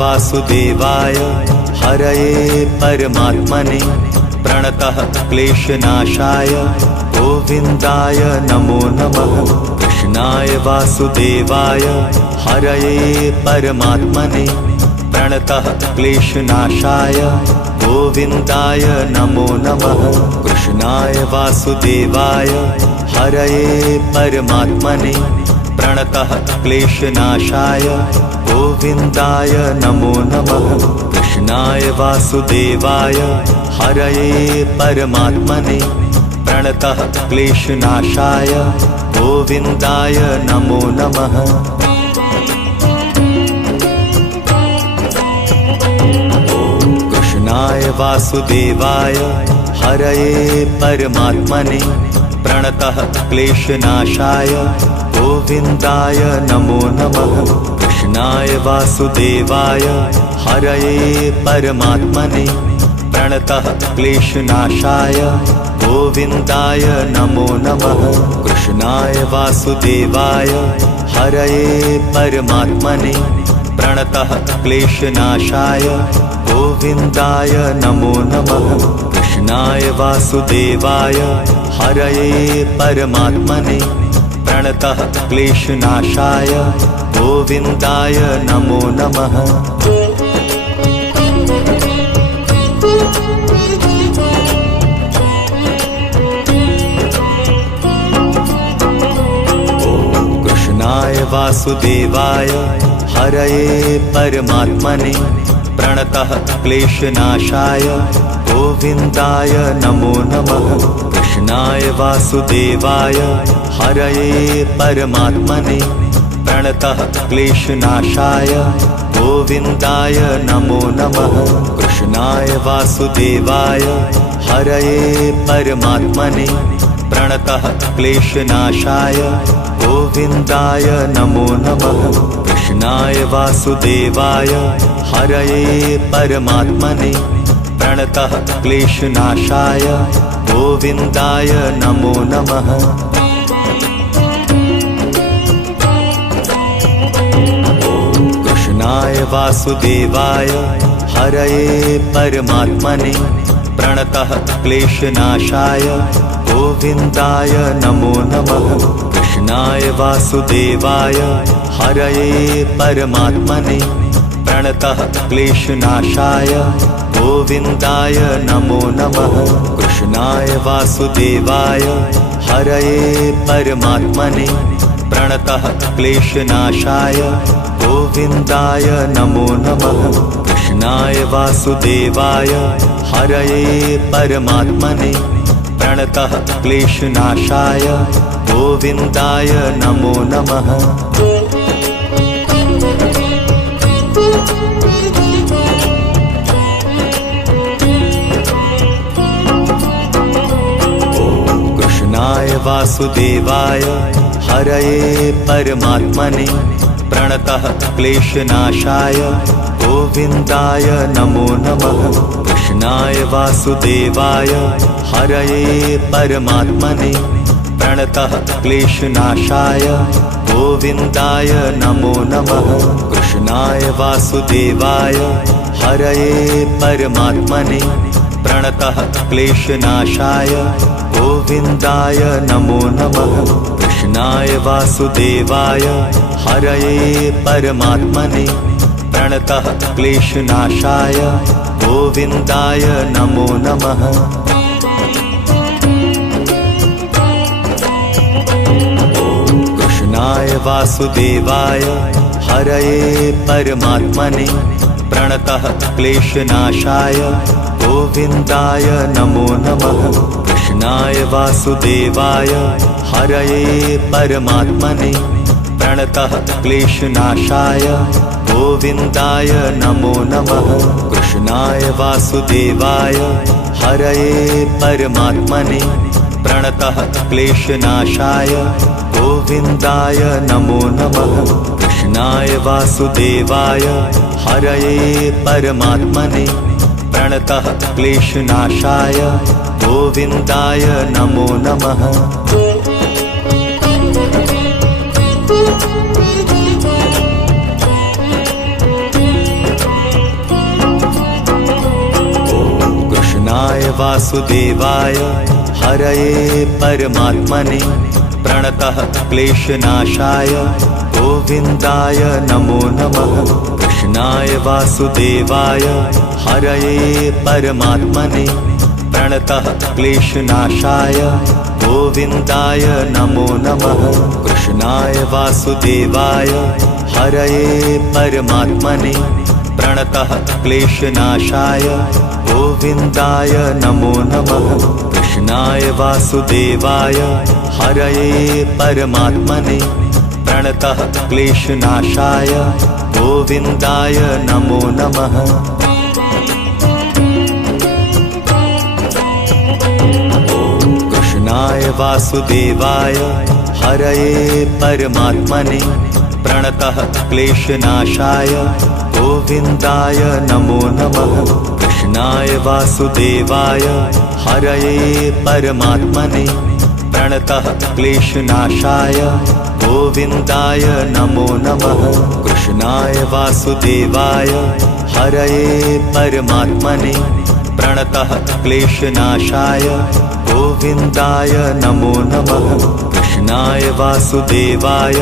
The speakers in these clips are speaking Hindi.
वासुदेवाय हरये परमात्मने प्रणतः क्लेशनाशाय गोविन्दाय नमो नमः। कृष्णाय वासुदेवाय हरये परमात्मने प्रणतः क्लेशनाशाय गोविन्दाय नमो नमः। कृष्णाय वासुदेवाय हरये परमात्मने प्रणतः क्लेशनाशाय गोविन्दाय नमो नमः। कृष्णाय वासुदेवाय हरये परमात्मने प्रणतः क्लेशनाशाय गोविन्दाय नमो नमः। कृष्णाय वासुदेवाय हरये परमात्मने प्रणतः क्लेशनाशाय गोविन्दाय नमो नमः। कृष्णाय वासुदेवाय हरये परमात्मने प्रणतः क्लेशनाशाय गोविन्दाय नमो नमः। कृष्णाय वासुदेवाय हरये परमात्मने प्रणतः क्लेशनाशाय गोविन्दाय नमो नमः। कृष्णाय वासुदेवाय हरये परमात्मने प्रणतः क्लेशनाशाय गोविन्दाय नमो नमः। कृष्णाय वासुदेवाय हरये परमात्मने प्रणतः क्लेशनाशाय गोविन्दाय नमो नमः। कृष्णाय वासुदेवाय हरये परमात्मने प्रणतः क्लेशनाशाय गोविन्दाय नमो नमः। कृष्णाय वासुदेवाय हरये परमात्मने प्रणतः क्लेशनाशाय गोविन्दाय नमो नमः। कृष्णाय वासुदेवाय हरये परमात्मने प्रणतः क्लेशनाशाय गोविन्दाय नमो नमः। कृष्णाय वासुदेवाय हरये परमात्मने प्रणतः क्लेशनाशाय गोविन्दाय नमो नमः। कृष्णाय वासुदेवाय हरये परमात्मने प्रणतः क्लेशनाशाय गोविन्दाय नमो नमः। कृष्णाय वासुदेवाय हरये परमात्मने प्रणतः क्लेशनाशाय गोविन्दाय नमो नमः। कृष्णाय वासुदेवाय हरये परमात्मने प्रणतः क्लेशनाशाय गोविन्दाय नमो नमः। कृष्णाय वासुदेवाय हरये परमात्मने प्रणतः क्लेशनाशाय गोविन्दाय नमो नमः। कृष्णाय वासुदेवाय हरये परमात्मने प्रणतः क्लेशनाशाय गोविन्दाय नमो नमः। कृष्णाय वासुदेवाय हरये परमात्मने प्रणतः क्लेशनाशाय गोविन्दाय नमो नमः। कृष्णाय वासुदेवाय हरये परमात्मने प्रणतः क्लेशनाशाय गोविन्दाय नमो नमः। कृष्णाय वासुदेवाय हरये परमात्मने प्रणतः क्लेशनाशाय गोविन्दाय नमो नमः। कृष्णाय वासुदेवाय हरये परमात्मने प्रणतः क्लेशनाशाय गोविन्दाय नमो नमः। कृष्णाय वासुदेवाय हरये परमात्मने प्रणतः क्लेशनाशाय गोविन्दाय नमो नमः। कृष्णाय वासुदेवाय हरये परमात्मने प्रणतः क्लेशनाशाय गोविन्दाय नमो नमः। कृष्णाय वासुदेवाय हरये परमात्मने प्रणतः क्लेशनाशाय गोविन्दाय नमो नमः। कृष्णाय वासुदेवाय हरये परमात्मने प्रणतः क्लेशनाशाय गोविन्दाय नमो नमः। कृष्णाय वासुदेवाय हरये परमात्मने प्रणतः क्लेशनाशाय गोविन्दाय नमो नमः। कृष्णाय वासुदेवाय हरये परमात्मने प्रणतः क्लेशनाशाय गोविन्दाय नमो नमः। कृष्णाय वासुदेवाय हरये परमात्मने प्रणतः क्लेशनाशाय गोविन्दाय नमो नमः। कृष्णाय वासुदेवाय हरये परमात्मने प्रणतः क्लेशनाशाय गोविन्दाय नमो नमः। कृष्णाय वासुदेवाय हरये परमात्मने प्रणतः क्लेशनाशाय गोविन्दाय नमो नमः। कृष्णाय वासुदेवाय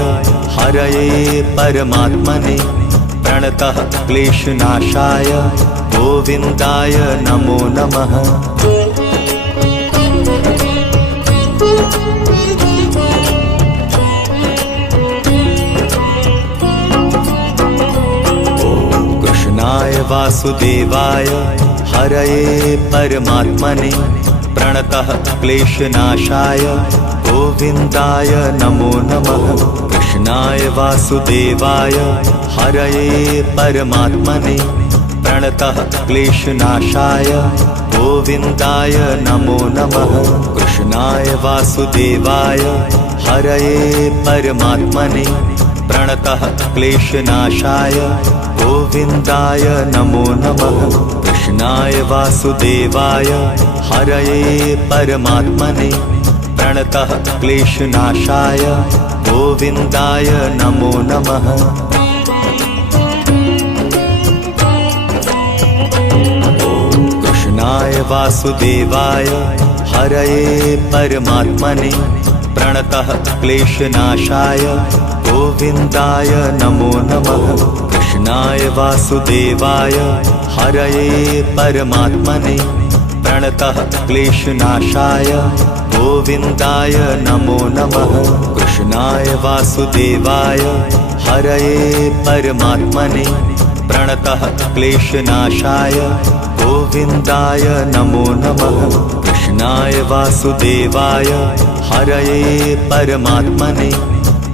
हरये परमात्मने प्रणतः क्लेशनाशाय गोविन्दाय नमो नमः। कृष्णाय वासुदेवाय हरये परमात्मने प्रणतः क्लेशनाशाय गोविन्दाय नमो नमः। कृष्णाय वासुदेवाय हरये परमात्मने प्रणतः क्लेशनाशाय गोविन्दाय नमो नमः। कृष्णाय वासुदेवाय हरये परमात्मने प्रणतः क्लेशनाशाय गोविन्दाय नमो नमः। कृष्णाय वासुदेवाय हरये परमात्मने प्रणतः क्लेशनाशाय गोविन्दाय नमो नमः। कृष्णाय वासुदेवाय हरये परमात्मने प्रणतः क्लेशनाशाय गोविन्दाय नमो नमः। कृष्णाय वासुदेवाय हरये परमात्मने प्रणतः क्लेशनाशाय गोविन्दाय नमो नमः। कृष्णाय वासुदेवाय हरये परमात्मने प्रणतः क्लेशनाशाय गोविन्दाय नमो नमः। कृष्णाय वासुदेवाय हरये परमात्मने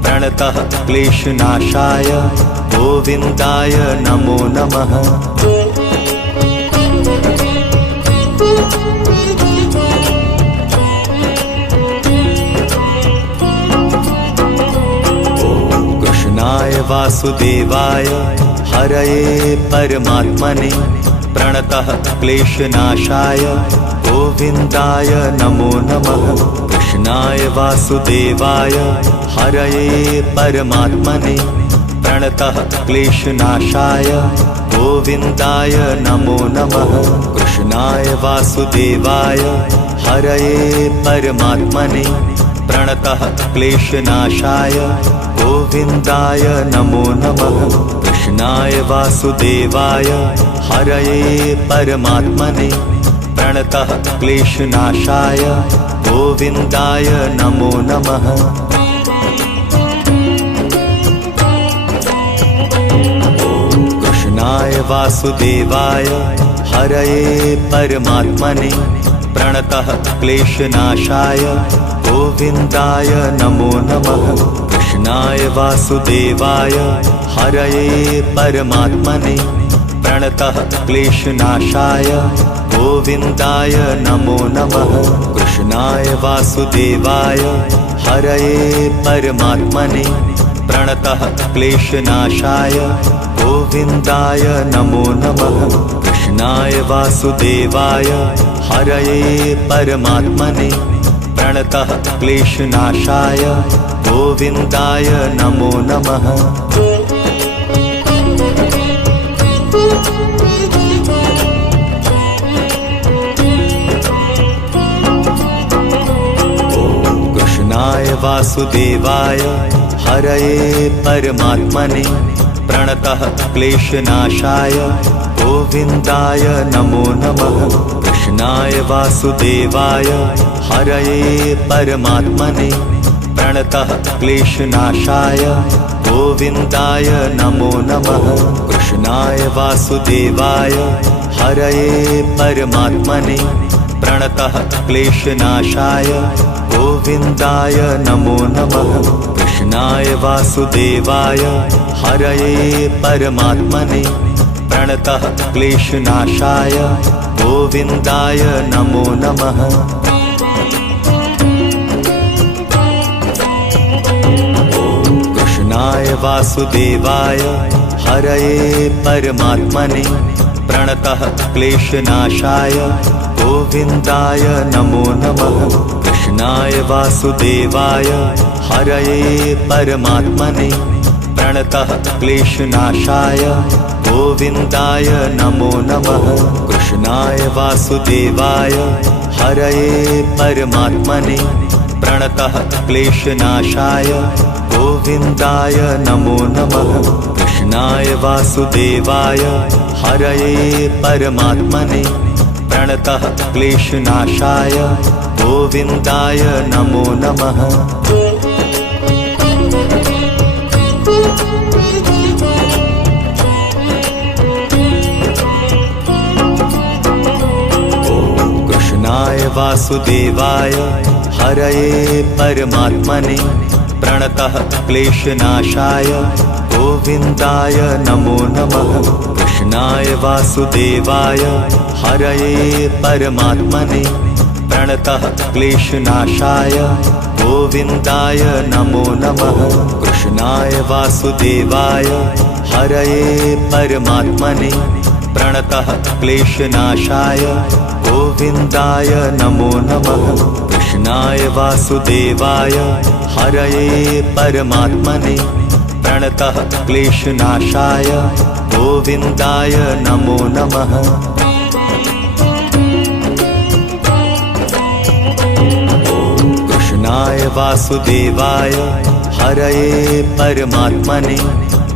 प्रणतः क्लेशनाशाय गोविन्दाय नमो नमः। कृष्णाय वासुदेवाय हरये परमात्मने प्रणतः क्लेशनाशाय गोविन्दाय नमो नमः। कृष्णाय वासुदेवाय हरये परमात्मने प्रणतः क्लेशनाशाय गोविन्दाय नमो नमः। कृष्णाय वासुदेवाय हरये परमात्मने प्रणतः क्लेशनाशाय गोविन्दाय नमो नमः। कृष्णाय वासुदेवाय हरये परमात्मने प्रणतः क्लेशनाशाय गोविन्दाय नमो नमः। कृष्णाय वासुदेवाय हरये परमात्मने प्रणतः क्लेशनाशाय गोविन्दाय नमो नमः। कृष्णाय वासुदेवाय हरये परमात्मने प्रणतः क्लेशनाशाय गोविन्दाय नमो नमः। कृष्णाय वासुदेवाय हरये परमात्मने प्रणतः क्लेशनाशाय गोविन्दाय नमो नमः। कृष्णाय वासुदेवाय हरये परमात्मने प्रणतः क्लेशनाशाय गोविन्दाय नमो नमः। वासुदेवाय हरये परमात्मने प्रणतः क्लेशनाशाय गोविन्दाय नमो नमः। कृष्णाय वासुदेवाय हरये परमात्मने प्रणतः क्लेशनाशाय गोविन्दाय नमो नमः। कृष्णाय वासुदेवाय हरये परमात्मने प्रणतः क्लेशनाशाय गोविन्दाय नमो नमः। कृष्णाय वासुदेवाय हरये परमात्मने प्रणतः क्लेशनाशाय गोविन्दाय नमो नमः। कृष्णाय वासुदेवाय हरये परमात्मने प्रणतः क्लेशनाशाय गोविन्दाय नमो नमः। कृष्णाय वासुदेवाय हरये परमात्मने प्रणतः क्लेशनाशाय गोविन्दाय नमो नमः। कृष्णाय वासुदेवाय हरये परमात्मने प्रणतः क्लेशनाशाय गोविन्दाय नमो नमः। कृष्णाय वासुदेवाय हरये परमात्मने प्रणतः क्लेशनाशाय गोविन्दाय नमो नमः। कृष्णाय वासुदेवाय हरये परमात्मने प्रणतः क्लेशनाशाय गोविन्दाय नमो नमः। कृष्णाय वासुदेवाय हरये परमात्मने प्रणतः क्लेशनाशाय गोविन्दाय नमो नमः। कृष्णाय वासुदेवाय हरये परमात्मने प्रणतः क्लेशनाशाय गोविन्दाय नमो नमः। कृष्णाय वासुदेवाय हरये परमात्मने प्रणतः क्लेशनाशाय गोविन्दाय नमो नमः। कृष्णाय वासुदेवाय हरये परमात्मने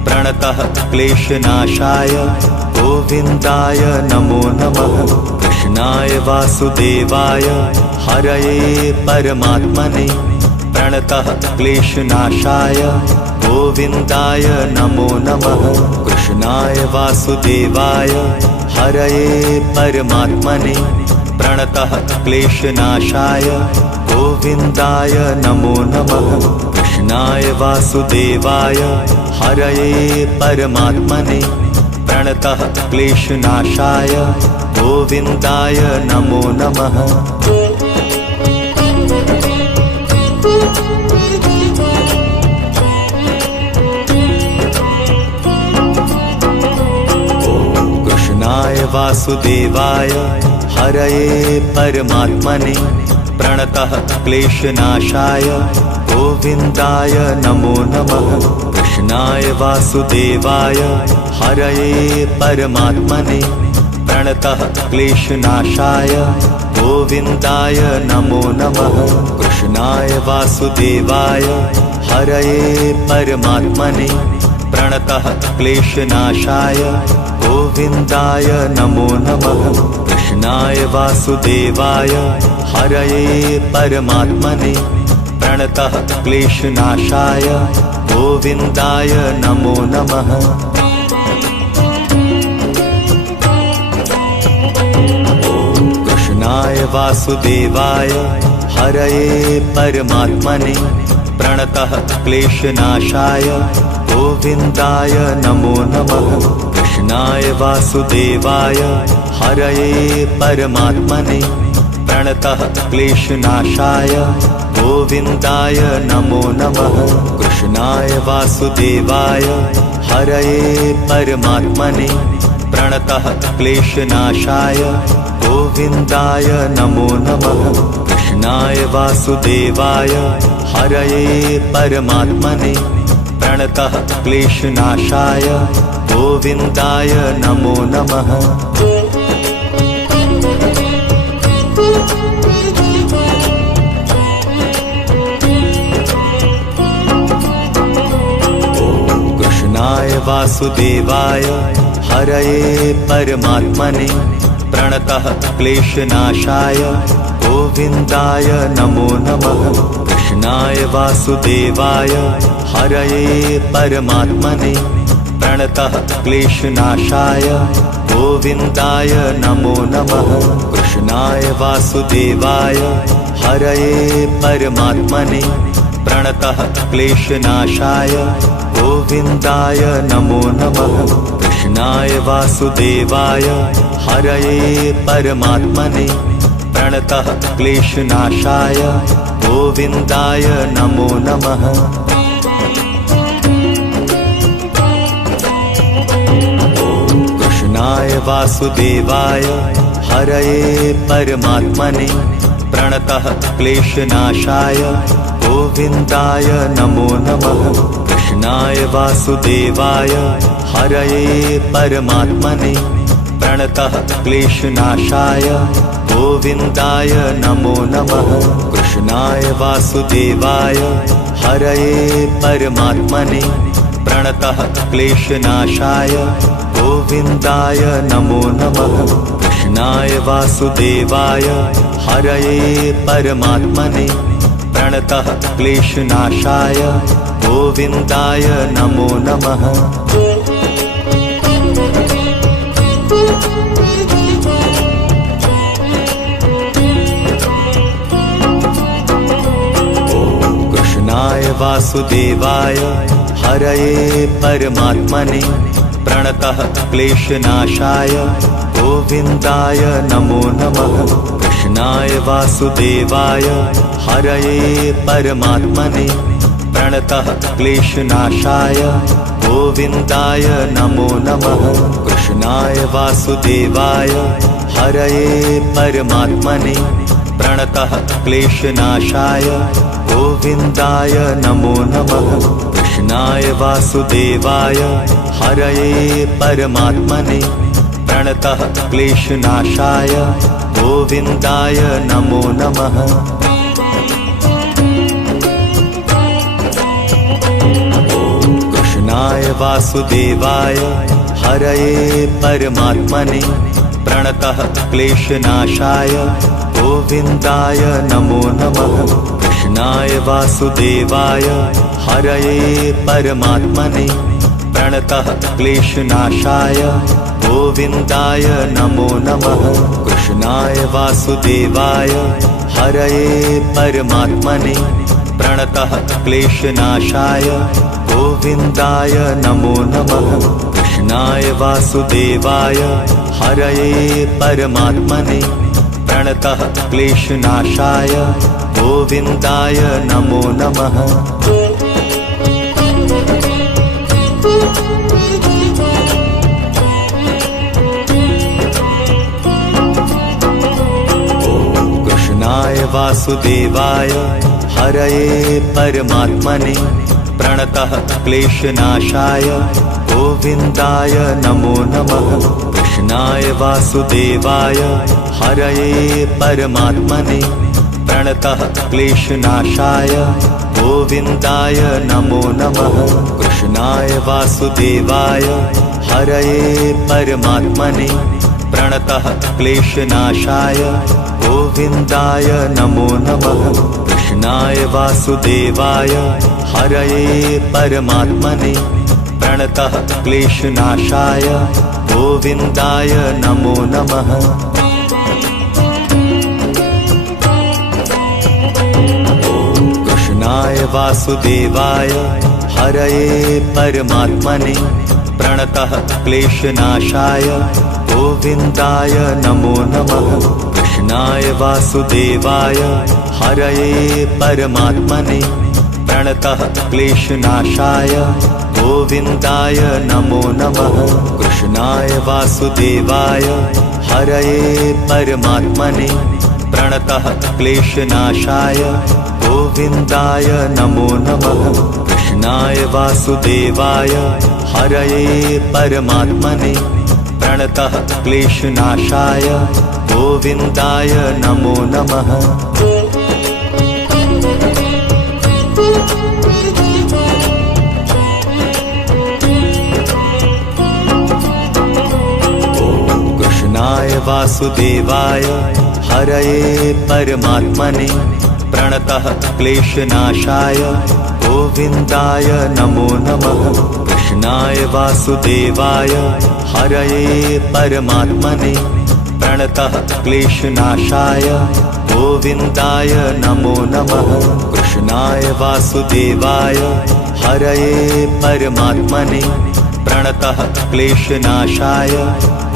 प्रणतः क्लेशनाशाय गोविन्दाय नमो नमः। कृष्णाय वासुदेवाय हरये परमात्मने प्रणतः क्लेशनाशाय गोविन्दाय नमो नमः। कृष्णाय वासुदेवाय हरये परमात्मने प्रणतः क्लेशनाशाय गोविन्दाय नमो नमः। कृष्णाय वासुदेवाय हरये परमात्मने प्रणतः क्लेशनाशाय गोविन्दाय नमो नमः। कृष्णाय वासुदेवाय हरये परमात्मने प्रणतः क्लेशनाशाय गोविन्दाय नमो नमः। कृष्णाय वासुदेवाय हरये परमात्मने प्रणतः क्लेशनाशाय गोविन्दाय नमो नमः। कृष्णाय वासुदेवाय हरये परमात्मने प्रणतः क्लेशनाशाय गोविन्दाय नमो नमः। कृष्णाय वासुदेवाय हरये परमात्मने प्रणतः क्लेशनाशाय गोविन्दाय नमो नमः। कृष्णाय वासुदेवाय हरये परमात्मने प्रणतः क्लेशनाशाय गोविन्दाय नमो नमः। कृष्णाय वासुदेवाय हरये परमात्मने प्रणतः क्लेशनाशाय गोविन्दाय नमो नमः। कृष्णाय वासुदेवाय हरये परमात्मने प्रणतः क्लेशनाशाय गोविन्दाय नमो नमः। कृष्णाय वासुदेवाय हरये परमात्मने प्रणतः क्लेशनाशाय गोविन्दाय नमो नमः। वासुदेवाय हरये परमात्मने प्रणतः क्लेशनाशाय गोविन्दाय नमो नमः। कृष्णाय वासुदेवाय हरये परमात्मने प्रणतः क्लेशनाशाय गोविन्दाय नमो नमः। कृष्णाय वासुदेवाय हरये परमात्मने प्रणतः क्लेशनाशाय गोविन्दाय नमो नमः। कृष्णाय वासुदेवाय हरये परमात्मने प्रणतः क्लेशनाशाय गोविन्दाय नमो नमः। कृष्णाय वासुदेवाय हरये परमात्मने प्रणतः क्लेशनाशाय गोविन्दाय नमो नमः। कृष्णाय वासुदेवाय हरये परमात्मने प्रणतः क्लेशनाशाय गोविन्दाय नमो नमः। कृष्णाय वासुदेवाय हरये परमात्मने प्रणतः क्लेशनाशाय गोविन्दाय नमो नमः। कृष्णाय वासुदेवाय हरये परमात्मने प्रणतः क्लेशनाशाय गोविन्दाय नमो नमः। कृष्णाय वासुदेवाय हरये परमात्मने प्रणतः क्लेशनाशाय गोविन्दाय नमो नमः। कृष्णाय वासुदेवाय हरये परमात्मने प्रणतः क्लेशनाशाय गोविन्दाय नमो नमः। कृष्णाय वासुदेवाय हरये परमात्मने प्रणतः क्लेशनाशाय गोविन्दाय नमो नमः। कृष्णाय वासुदेवाय हरये परमात्मने प्रणतः क्लेशनाशाय गोविन्दाय नमो नमः। कृष्णाय वासुदेवाय हरये परमात्मने प्रणतः क्लेशनाशाय गोविन्दाय नमो नमः। कृष्णाय वासुदेवाय हरये परमात्मने प्रणतः क्लेशनाशाय गोविन्दाय नमो नमः। कृष्णाय वासुदेवाय हरये परमात्मने प्रणतः क्लेशनाशाय गोविन्दाय नमो नमः। कृष्णाय वासुदेवाय हरये परमात्मने प्रणतः क्लेशनाशाय गोविन्दाय नमो नमः। कृष्णाय वासुदेवाय हरये परमात्मने प्रणतः क्लेशनाशाय गोविन्दाय नमो नमः। कृष्णाय वासुदेवाय हरये परमात्मने प्रणतः क्लेशनाशाय गोविन्दाय नमो नमः। कृष्णाय वासुदेवाय हरये परमात्मने प्रणतः क्लेशनाशाय गोविन्दाय नमो नमः। कृष्णाय वासुदेवाय हरये परमात्मने प्रणतः क्लेशनाशाय गोविन्दाय नमो नमः। कृष्णाय वासुदेवाय हरये परमात्मने प्रणतः क्लेशनाशाय गोविन्दाय नमो नमः। कृष्णाय वासुदेवाय हरये परमात्मने प्रणतः क्लेशनाशाय गोविन्दाय नमो नमः। कृष्णाय वासुदेवाय हरये परमात्मने प्रणतः क्लेशनाशाय गोविन्दाय नमो नमः। कृष्णाय वासुदेवाय हरये परमात्मने प्रणतः क्लेशनाशाय गोविन्दाय नमो नमः। वासुदेवाय हरये परमात्मने प्रणतः क्लेशनाशाय गोविन्दाय नमो नमः। कृष्णाय वासुदेवाय हरये परमात्मने प्रणतः क्लेशनाशाय गोविन्दाय नमो नमः। कृष्णाय वासुदेवाय हरये परमात्मने प्रणतः क्लेशनाशाय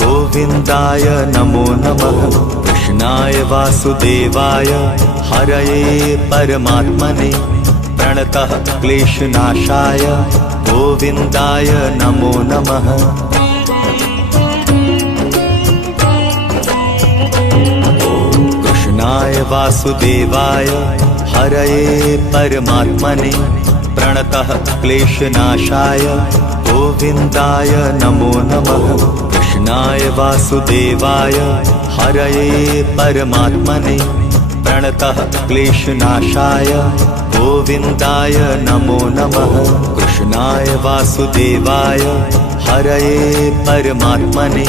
गोविन्दाय नमो नमः। कृष्णाय वासुदेवाय हरये परमात्मने प्रणतः क्लेशनाशाय गोविन्दाय नमो नमः। कृष्णाय वासुदेवाय हरये परमात्मने प्रणतः क्लेशनाशाय गोविन्दाय नमो नमः। कृष्णाय वासुदेवाय हरये परमात्मने प्रणतः क्लेशनाशाय गोविन्दाय नमो नमः। कृष्णाय वासुदेवाय हरये परमात्मने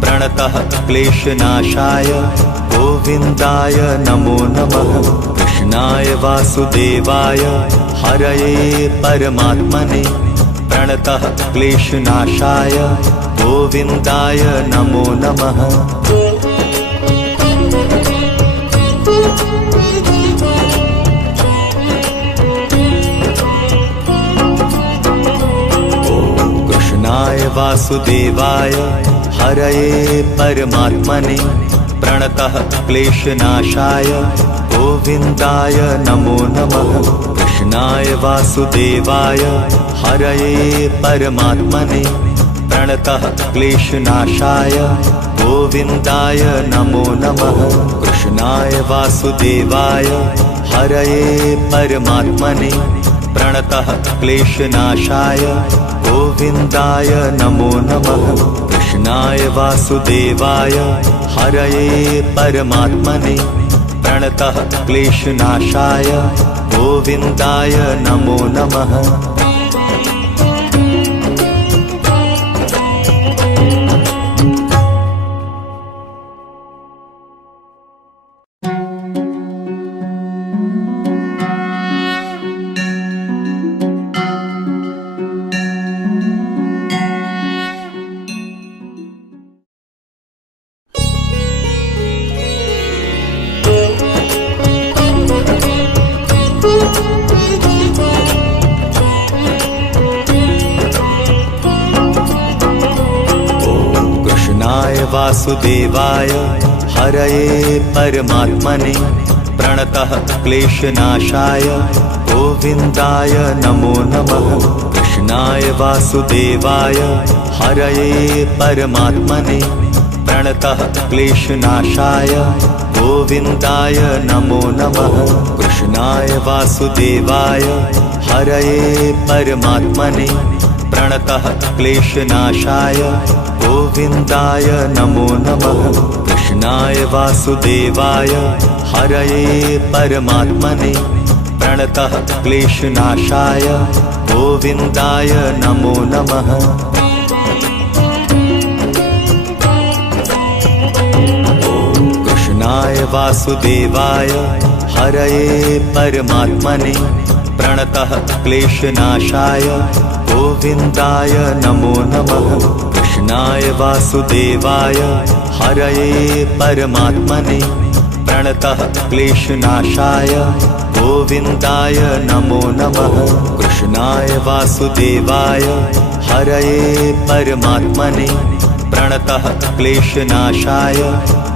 प्रणतः क्लेशनाशाय गोविन्दाय नमो नमः। कृष्णाय वासुदेवाय हरये परमात्मने प्रणतः क्लेशनाशाय गोविन्दाय नमो नमः। कृष्णाय वासुदेवाय हरये परमात्मने प्रणतः क्लेशनाशाय गोविन्दाय नमो नमः। कृष्णाय वासुदेवाय हरये परमात्मने प्रणतः क्लेशनाशाय गोविन्दाय नमो नमः। कृष्णाय वासुदेवाय हरये परमात्मने प्रणतः क्लेशनाशाय गोविन्दाय नमो नमः। कृष्णाय वासुदेवाय हरये परमात्मने प्रणतः क्लेशनाशाय गोविन्दाय नमो नमः। वासुदेवाय हरये परमात्मने प्रणतः क्लेशनाशाय गोविन्दाय नमो नमः। कृष्णाय वासुदेवाय हरये परमात्मने प्रणतः क्लेशनाशाय गोविन्दाय नमो नमः। कृष्णाय वासुदेवाय हरये परमात्मने प्रणतः क्लेशनाशाय गोविन्दाय नमो नमः। कृष्णाय वासुदेवाय हरये परमात्मने प्रणतः क्लेशनाशाय गोविन्दाय नमो नमः। कृष्णाय वासुदेवाय हरये परमात्मने प्रणतः क्लेशनाशाय गोविन्दाय नमो नमः। कृष्णाय वासुदेवाय हरये परमात्मने प्रणतः क्लेशनाशाय गोविन्दाय नमो नमः। कृष्णाय वासुदेवाय हरये परमात्मने प्रणतः क्लेशनाशाय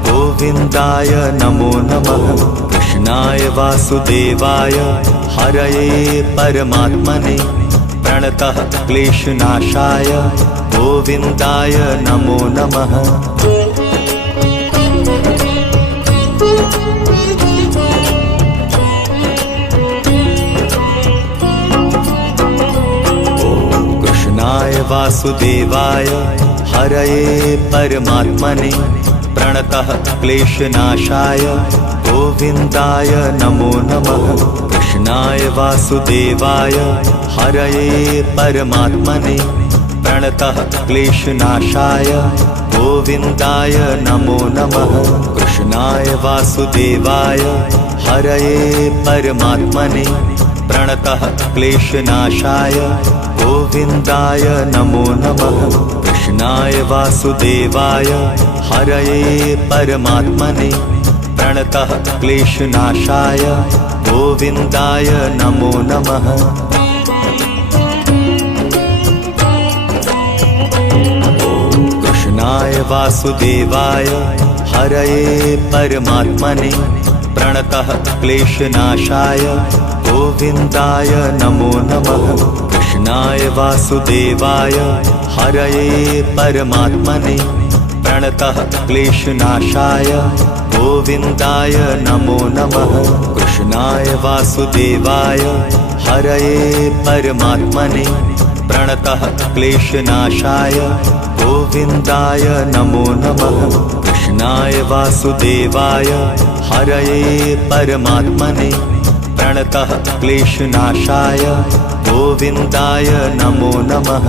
गोविन्दाय नमो नमः। कृष्णाय वासुदेवाय हरये परमात्मने प्रणतः क्लेशनाशाय गोविन्दाय नमो नमः। कृष्णाय वासुदेवाय हरये परमात्मने प्रणतः क्लेशनाशाय गोविन्दाय नमो नमः। कृष्णाय वासुदेवाय हरये परमात्मने प्रणतः क्लेशनाशाय गोविन्दाय नमो नमः। कृष्णाय वासुदेवाय हरये परमात्मने प्रणतः क्लेशनाशाय गोविन्दाय नमो नमः। कृष्णाय वासुदेवाय हरये परमात्मने प्रणतः क्लेशनाशाय गोविन्दाय नमो नमः। कृष्णाय वासुदेवाय हरये परमात्मने प्रणतः क्लेशनाशाय गोविन्दाय नमो नमः। कृष्णाय वासुदेवाय हरये परमात्मने प्रणतः क्लेशनाशाय गोविन्दाय नमो नमः। कृष्णाय वासुदेवाय हरये परमात्मने प्रणतः क्लेशनाशाय गोविन्दाय नमो नमः। कृष्णाय वासुदेवाय हरये परमात्मने प्रणतः क्लेशनाशाय गोविन्दाय नमो नमः।